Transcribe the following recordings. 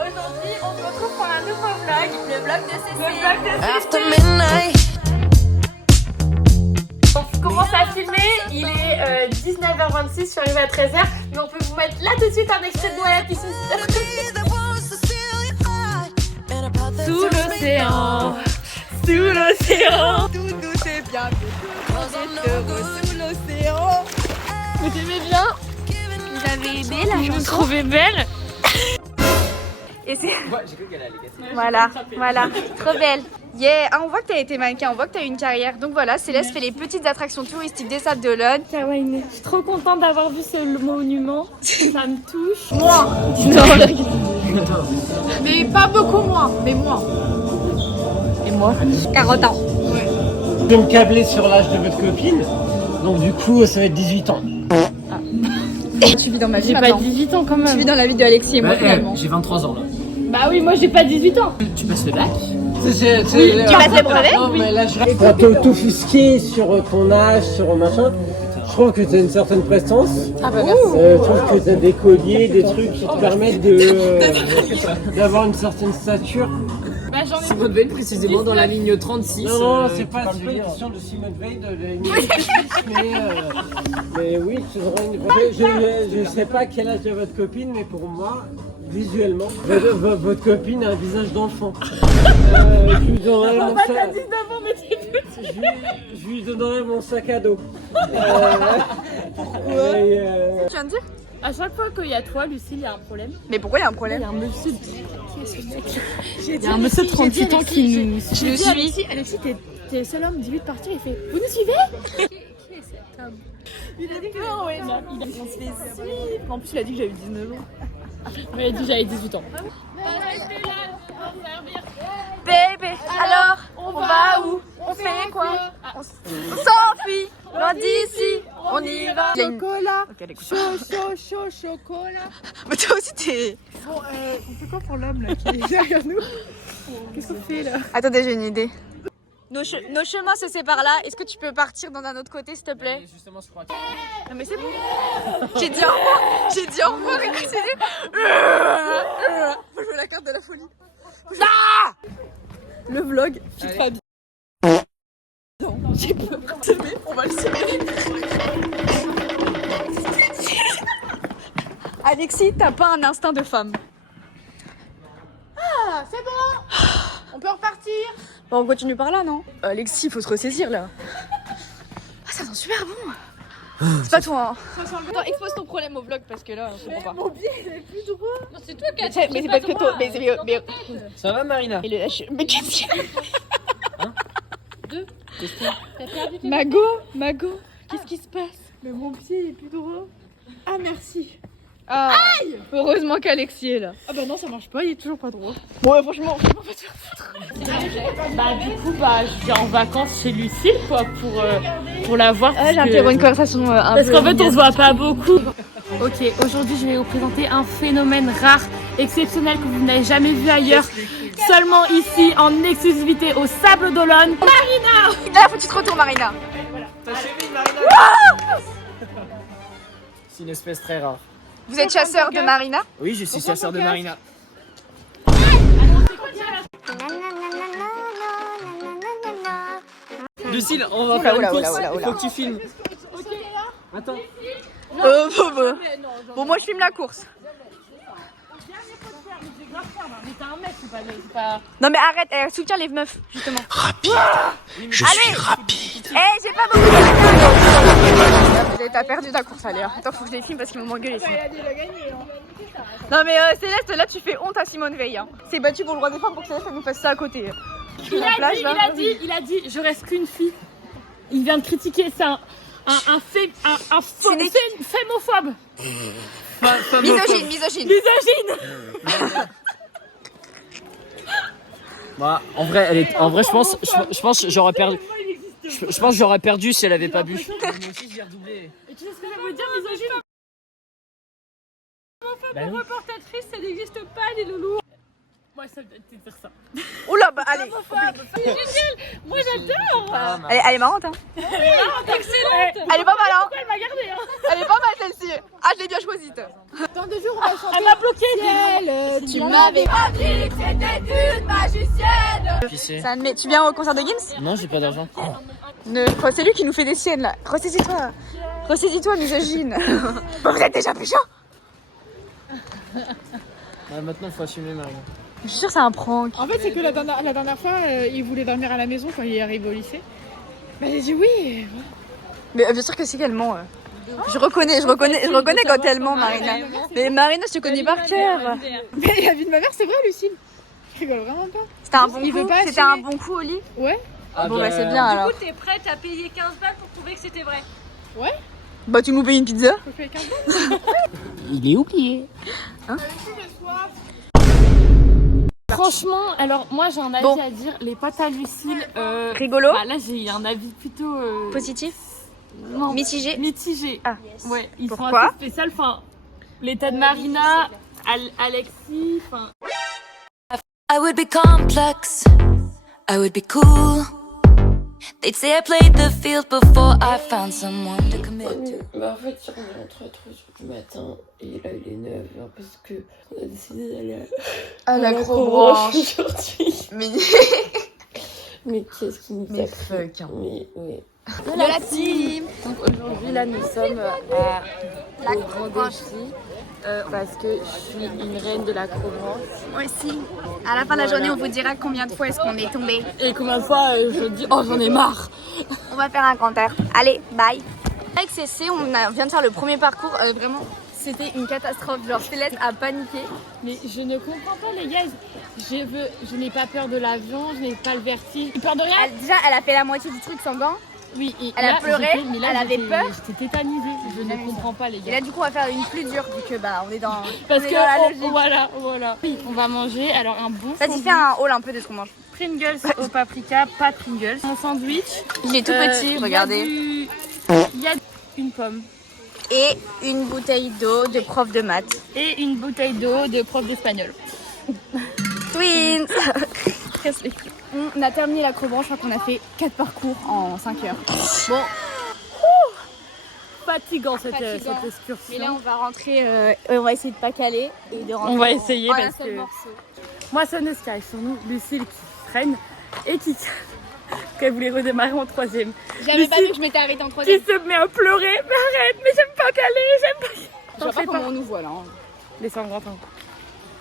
Aujourd'hui, on se retrouve pour un nouveau vlog, le vlog de CC. On commence à filmer, il est 19h26, je suis arrivée à 13h, mais on peut vous mettre là tout de suite un extrait de Noël à la piscine. Sous l'océan, sous l'océan, Tout nous est bien, on est heureux sous l'océan. vous aimez bien? Vous avez aimé la Vous me trouvez belle? Et c'est... Ouais, j'ai cru qu'elle allait casser. Voilà, trop belle. Yeah, ah, on voit que t'as été mannequin, on voit que t'as eu une carrière. Donc voilà, Céleste fait les petites attractions touristiques des Sables d'Olonne. Je suis trop contente d'avoir vu ce monument, ça me touche. Moi. Mais pas beaucoup moins, mais moi. Et moi 40 ans. Je vais me câbler sur l'âge de votre copine, donc du coup ça va être 18 ans. Tu vis dans ma vie J'ai pas maintenant. 18 ans quand Tu même. vis dans la vie de Alexis et moi finalement. J'ai 23 ans là. Bah oui, moi j'ai pas 18 ans. Tu passes le bac? Tu passes les brevets? Non mais là je quand t'es offusqué sur ton âge, sur machin, je trouve que t'as une certaine prestance. Ah bah merci. Je trouve que t'as des colliers, des trucs qui te permettent d'avoir une certaine stature. Bah j'en ai Simone Veil précisément dans la ligne 36. Non, c'est pas une question de Simone Veil, mais oui, tu auras une... Je sais pas quel âge a votre copine, mais pour moi, visuellement, votre copine a un visage d'enfant. Je lui donnerai mon sac... Je lui donnerai mon sac à dos. Tu viens de dire? À chaque fois qu'il y a toi, Lucille, il y a un problème. Mais pourquoi il y a un problème? Il y a un monsieur. Il y a un monsieur de 38 ans qui nous. Je le suis. Alexis, t'es le seul homme, dis-lui de partir. Il fait vous nous suivez? Qui est cet homme? Il a dit peur, ouais. Non, on se fait suivre. En plus, il a dit que j'avais 19 ans. Il a dit que j'avais 18 ans. Bébé, alors on va où? On fait quoi? On s'enfuit loin d'ici, on y va. Chocolat. Ok, écoute. Chaud, chocolat. Mais toi aussi t'es... Bon, on fait quoi pour l'homme là qui est derrière nous? Qu'est-ce qu'on fait là? Attendez, j'ai une idée. Nos chemins se séparent là. Est-ce que tu peux partir dans un autre côté, s'il te plaît? Justement, je crois que... Non mais c'est bon. J'ai dit au revoir. J'ai dit au revoir et c'est... Faut jouer la carte de la folie. Le vlog fit pas bien. Non, j'ai peur. On va le semer. Alexis, t'as pas un instinct de femme. Ah, c'est bon. On peut repartir. Bon, on continue par là, non? Alexis, faut se ressaisir là. Ah, ça sent super bon. C'est pas toi, hein. Attends, expose ton problème au vlog parce que là, je comprends pas. Mon pied, il est plus droit. Non, c'est toi qui as Mais c'est parce que toi. Mais Ça va Marina? Mais mais qu'est-ce qu'il y a? T'as perdu tes Mago, qu'est-ce qui se passe? Mais mon pied, il est plus droit. Ah, merci. Ah, heureusement qu'Alexis est là. Ah bah non, ça marche pas, il est toujours pas droit. Ouais, franchement, Bah du coup, je viens en vacances chez Lucille quoi pour la voir. j'ai interrompu une conversation un Parce peu... qu'en fait, on se voit pas beaucoup. Ok, aujourd'hui, je vais vous présenter un phénomène rare, exceptionnel que vous n'avez jamais vu ailleurs. Seulement ici, en exclusivité au Sable d'Olonne. Marina! Là, faut que tu te retournes, Marina. C'est une espèce très rare. Vous êtes chasseur de Marina? Oui, je suis chasseur de Marina. Lucille, on va faire une course. Il faut que tu filmes. Attends. Bon, moi je filme la course. Non mais arrête, soutiens les meufs, justement. Rapide. Je suis rapide. J'ai pas beaucoup de... T'as perdu ta course, allez. Attends, faut que je les filme parce qu'ils vont m'engueuler. Non mais Céleste, là tu fais honte à Simone Veil. Hein. C'est battu pour le droit des femmes pour que Céleste elle nous fasse ça à côté. Il a dit, je reste qu'une fille. Il vient de critiquer, c'est un fémophobe. Misogyne. Bah, en vrai, je pense que j'aurais perdu. Je pense que j'aurais perdu si elle avait pas bu. Moi aussi, j'ai redoublé. Et tu sais ce que ça veut dire, misogyne? Reportatrice, ça n'existe pas, les loulous. Moi, ça doit te dire ça. Oula, bah allez. C'est génial. Moi, j'adore. Elle est marrante, hein. Excellente. Elle est pas mal, hein. Pourquoi elle m'a gardée, hein? Elle est pas mal, je l'ai bien choisi. Dans 2 jours, on va chanter. Elle m'a bloqué. Tu m'avais pas dit que c'était une magicienne. Pisser. Ça admet. Tu viens au concert de Gims? Non, j'ai pas d'argent. C'est lui qui nous fait des siennes là. Ressaisis-toi. Ressaisis-toi, misogyne. Vous êtes déjà pécho? Maintenant, faut assumer, Marine. Je suis sûre que c'est un prank. En fait, c'est que la dernière fois, il voulait dormir à la maison quand il est arrivé au lycée. Bah, j'ai dit oui. Mais bien sûr que c'est qu'elle ment. Je reconnais quand elle ment, Marina. Mais Marina, je te connais par cœur. Mais la vie de ma mère, c'est vrai, Lucille. Je rigole vraiment pas. C'était un bon Il veut coup. pas C'était assumer. un bon coup au lit. Ouais. Bon bah c'est bien alors. T'es prête à payer 15 balles pour prouver que c'était vrai? Bah tu nous payes une pizza. Je fais 15 Il est oublié. Franchement, alors moi j'ai un avis Bon. à dire. Les pâtes à Lucille. Rigolo. Bah, là j'ai un avis plutôt. Positif. Non, Mitigé. mitigé. Ah. Ouais, ils sont Pourquoi assez spéciaux. Enfin, l'état de Marina, Alexis, enfin. I would be complex, I would be cool. They'd say I played the field before I found someone to commit to. Bah en fait, on est rentré à 3h du matin et là il est 9h parce que on a décidé d'aller À la l'acrobranche aujourd'hui. Mais Mais qu'est-ce qui nous a pris? fuck. Mais oui. De la team. Donc aujourd'hui là nous sommes à la Grand Défi parce que je suis une reine de l'acrobranche. Moi aussi. À la fin de la journée, on vous dira combien de fois est-ce qu'on est tombé. Et combien de fois je dis oh j'en ai marre. On va faire un compteur. Allez, bye. Avec CC, on vient de faire le premier parcours. Vraiment, c'était une catastrophe. Genre, Céleste a paniqué. Mais je ne comprends pas les gars. Je n'ai pas peur de l'avion, je n'ai pas le vertige. J'ai peur de rien. Déjà, elle a fait la moitié du truc sans gants. Oui, et Elle a là, pleuré, mais là, elle avait j'étais- peur. J'étais tétanisée. Je ne comprends pas les Et gars. là, du coup, on va faire une plus dure vu que bah, on est dans. Parce on est que dans la oh, logique. voilà. Oui, on va manger alors un bon Vas-y, fais un haul un peu de ce qu'on mange. Pringles au paprika, pas Pringles. Mon sandwich. Il est tout petit, regardez. Il y a une pomme Et une bouteille d'eau de prof de maths. et une bouteille d'eau de prof d'espagnol. Twins. On a terminé l'acrobranche, je crois qu'on a fait 4 parcours en 5 heures. Bon, Fatigant cette Fatigant. excursion. et là on va rentrer, on va essayer de pas caler et de rentrer. On va essayer en un parce seul que- morceau. Moi, ça ne se cache sur nous. Lucille qui freine et qui qu'elle voulait redémarrer en 3e. J'avais pas vu que je m'étais arrêtée en Qui 3ème. se met à pleurer. Mais arrête, mais j'aime pas caler, j'aime pas. Je vois pas comment on nous voit là. Laissez en grand temps.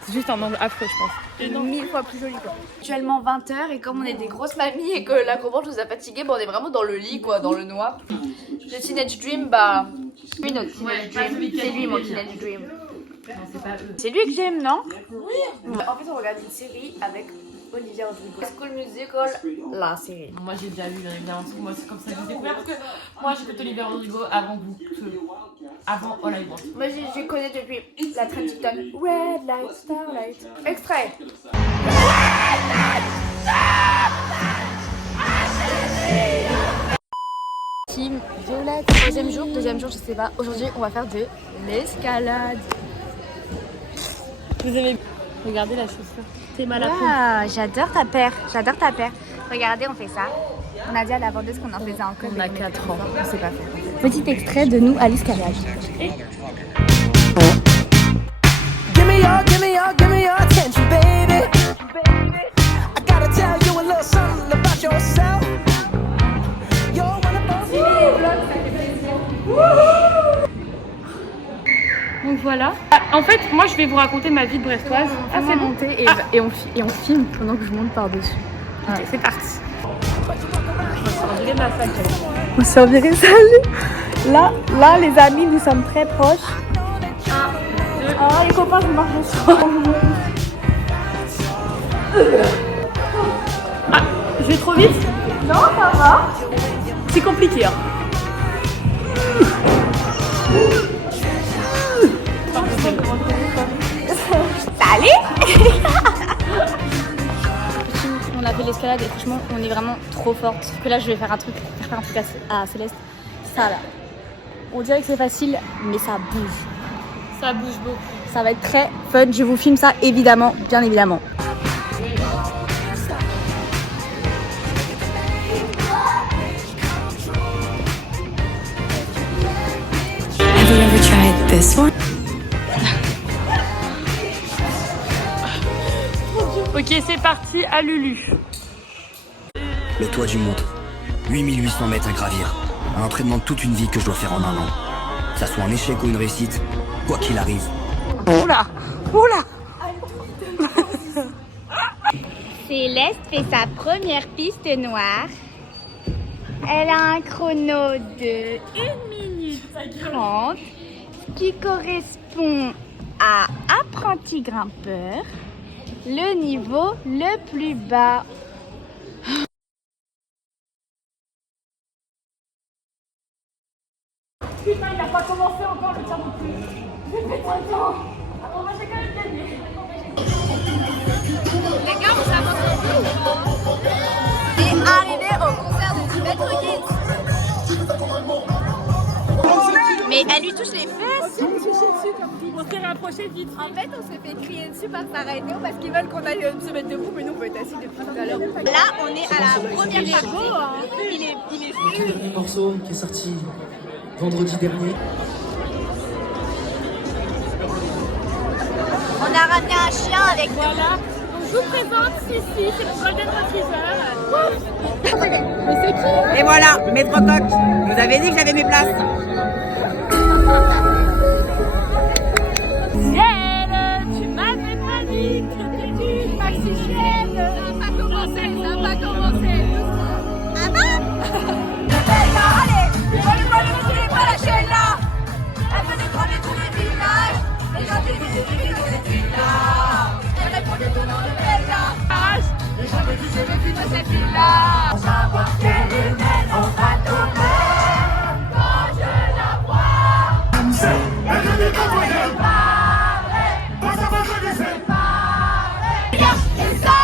C'est juste un angle affreux, je pense. 1000 fois plus joli quoi. Actuellement 20h et comme on est des grosses mamies et que l'acrobranche nous a fatigués, bah on est vraiment dans le lit quoi, dans le noir. Le Teenage Dream, bah... Oui, notre Teenage Dream. C'est lui mon Teenage Dream. C'est lui que j'aime, non? Oui. En fait on regarde une série avec Olivia Rodrigo. School Musical, la série. Moi, j'ai déjà vu, bien évidemment. Moi, c'est comme ça que j'ai découvert. Parce que moi, j'écoute Olivia Rodrigo avant vous. Avant All I Want. Moi je connais depuis la traîne TikTok. Red Light, Starlight. Extrait. Team Violette. Deuxième jour, je sais pas. Aujourd'hui, on va faire de l'escalade. Vous aimez regardez la chaussure. T'es mal à peau. Ah, j'adore ta paire. Regardez, on fait ça. On a dit à la vendeuse qu'on en faisait en code. On a 4 ans. On sait pas faire. Petit extrait de nous à l'escalade. Give me your attention, baby. I gotta tell you a little something about yourself. You're one of those. Donc voilà. En fait, moi, je vais vous raconter ma vie de brestoise. Ah, c'est bon. monté et on filme pendant que je monte par-dessus. Ok, c'est parti. On dirait ma salle. On servirait ça. Là, les amis, nous sommes très proches. Ah, les copains, je marche ensemble. Ah, je vais trop vite? Non, ça va. C'est compliqué, hein. On a fait l'escalade et franchement, on est vraiment trop forte. Sauf que là, je vais faire un truc à Céleste. Ça là. On dirait que c'est facile, mais ça bouge. Ça bouge beaucoup. Ça va être très fun. Je vous filme ça évidemment, bien évidemment. Have you ever tried This one. Ok, c'est parti à Lulu. Le toit du monde. 8800 mètres à gravir. Un entraînement de toute une vie que je dois faire en un an. Que ça soit un échec ou une réussite, quoi qu'il arrive. Oula, oula. Céleste fait sa première piste noire. Elle a un chrono de 1 minute 30, ce qui correspond à apprenti grimpeur, le niveau le plus bas. Putain, il n'a pas commencé encore le tir non plus. J'ai fait trop de temps. Attends, moi j'ai quand même gagné. Les gars, vous avancez. Et arrivé au concert de Tibet Kids. Mais elle lui touche les fesses. On s'est rapproché vite. En fait, on s'est fait crier dessus par Sarah et Théo parce qu'ils veulent qu'on aille se mettre debout, mais nous on peut être assis depuis tout à l'heure. Là, on est à la première partie. Il est Le dernier morceau qui est sorti vendredi dernier. On a ramené un chien avec nous. Voilà. Donc je vous présente Sissi, c'est le Golden Retriever. Mais c'est qui? Et voilà, Maître Coq. Je vous avais dit que j'avais mes places. Ciel, tu m'avais pas dit que t'étais une maxi-chienne. Ça n'a pas commencé. Ah bon? Allez, je pas la chaîne là. Elle venait prendre tous les villages. Les gens disaient que c'est là. Elle répondait tout le nom de Bella. Les gens me disaient de cette ville-là. Savoir quelle humaine on va tomber quand je la vois. Elle ne pas vrai. Moi ça va je sais pas. Et ça,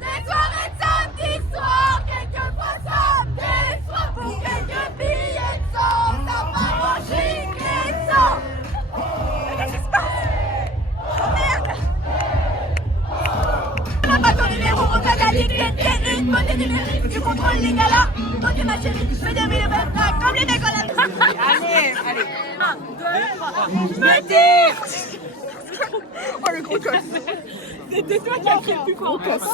des soirées de samedi soir, quelquefois samedi soir, pour quelques billets de sang, ça va manger les sangs. Mais qu'est-ce qui se passe? Oh merde! On n'a pas ton numéro, on a la ligne, t'es une bonne numérique, tu contrôles les galas, ok ma chérie, je fais des mille comme les mecs en la... Allez. 1, 2, 3, je me tire! Oh le gros gosse. C'était toi qui as pris le plus gros gosse. Ça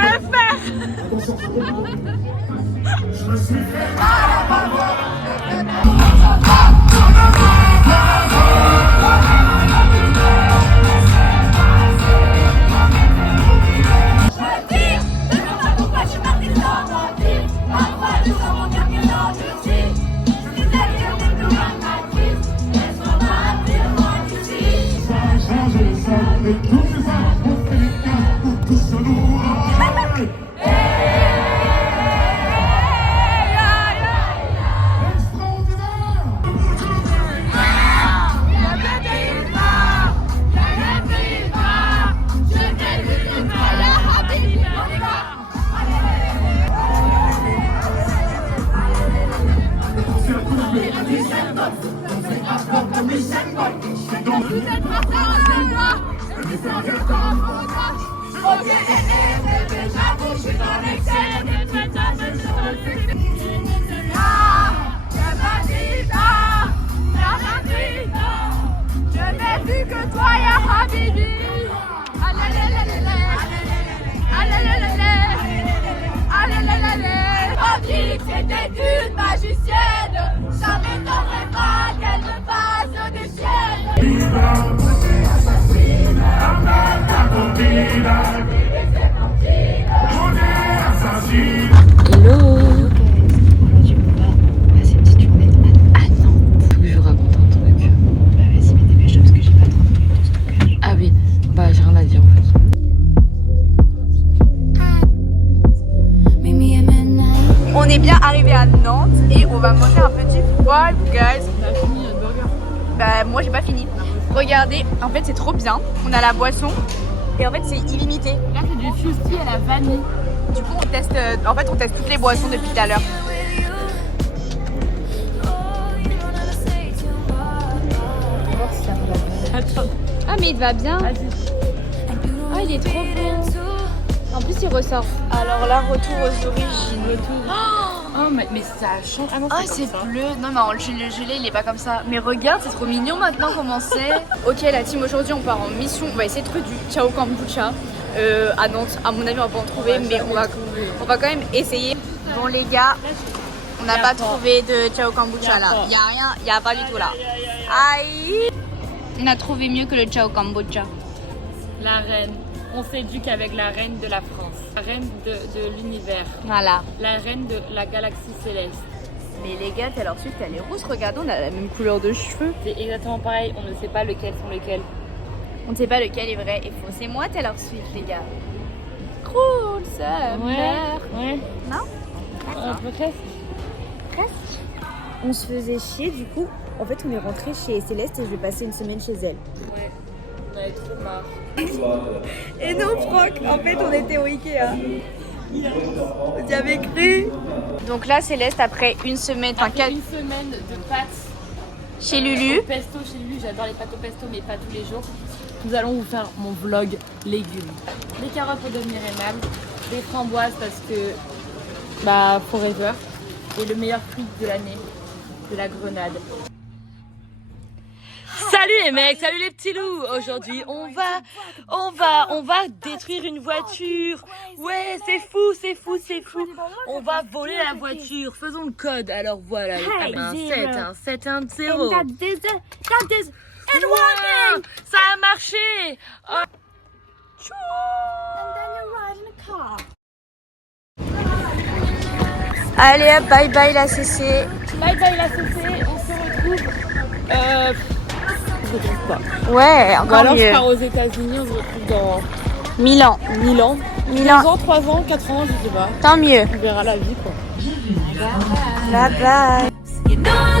va faire. Je me suis fait c'était une magicienne, ça m'étonnerait pas qu'elle me fasse des siennes. Hello. Aujourd'hui on va passer une petite journée à Nantes. Faut que je vous raconte un truc. Bah vas-y, mais dépêche parce que j'ai pas 30 minutes de stockage. Ah oui, bah j'ai rien à dire en fait. On est bien arrivé à Nantes et on va manger un petit Five Guys. On a fini notre burger. Bah Bah moi j'ai pas fini. Regardez, en fait c'est trop bien. On a la boisson et en fait c'est illimité. Là c'est du fusti à la vanille. Du coup on teste, en fait on teste toutes les boissons depuis tout à l'heure. Ah mais il va bien. Ah il est trop beau. En plus il ressort. Alors là retour aux origines. Oh mais ça change. Ah non, Ah c'est bleu. Non mais le gelé il est pas comme ça. Mais regarde c'est trop mignon maintenant comment c'est. Ok la team aujourd'hui on part en mission. On va essayer de trouver du Ciao Kombucha à Nantes. À mon avis on va pas en trouver mais on va quand même essayer. Bon les gars, on n'a pas trouvé de Ciao Kombucha là. Y a rien, y a pas du tout là. Aïe. On a trouvé mieux que le Ciao Kombucha. La reine. On s'éduque avec la reine de la France. La reine de l'univers. Voilà. La reine de la galaxie céleste. Mais les gars, Taylor Swift elle est rousse, regardez, on a la même couleur de cheveux. C'est exactement pareil, on ne sait pas lequel sont lesquels. On ne sait pas lequel est vrai et faux. C'est moi Taylor Swift les gars. Cool ça. Ouais. Non? Presque. On se faisait chier, du coup, en fait, on est rentré chez Céleste et je vais passer une semaine chez elle. Ouais, on avait trop marre. Et non, Franck, en fait, on était au Ikea. Vous y avez cru? Donc là, Céleste, après une semaine, Après une semaine de pâtes chez Lulu. au pesto chez Lulu, j'adore les pâtes au pesto, mais pas tous les jours. Nous allons vous faire mon vlog légumes. Des carottes pour devenir aimable, des framboises parce que, bah, forever. Et le meilleur fruit de l'année, de la grenade. Salut les mecs, salut les petits loups. Aujourd'hui on va détruire une voiture. Ouais, c'est fou. On va voler la voiture. Faisons le code. Alors voilà, un 7 et un 0. Ça a marché. Allez hop, bye bye la CC. Bye bye la CC, on se retrouve. Je retrouve pas. Ouais, Ou encore alors mieux. je pars aux États-Unis, on se retrouve dans 1000 ans. 1000 ans. 1000 15 ans. ans, 3 ans, 4 ans, je sais pas. Tant mieux. On verra la vie quoi. Bye bye. You know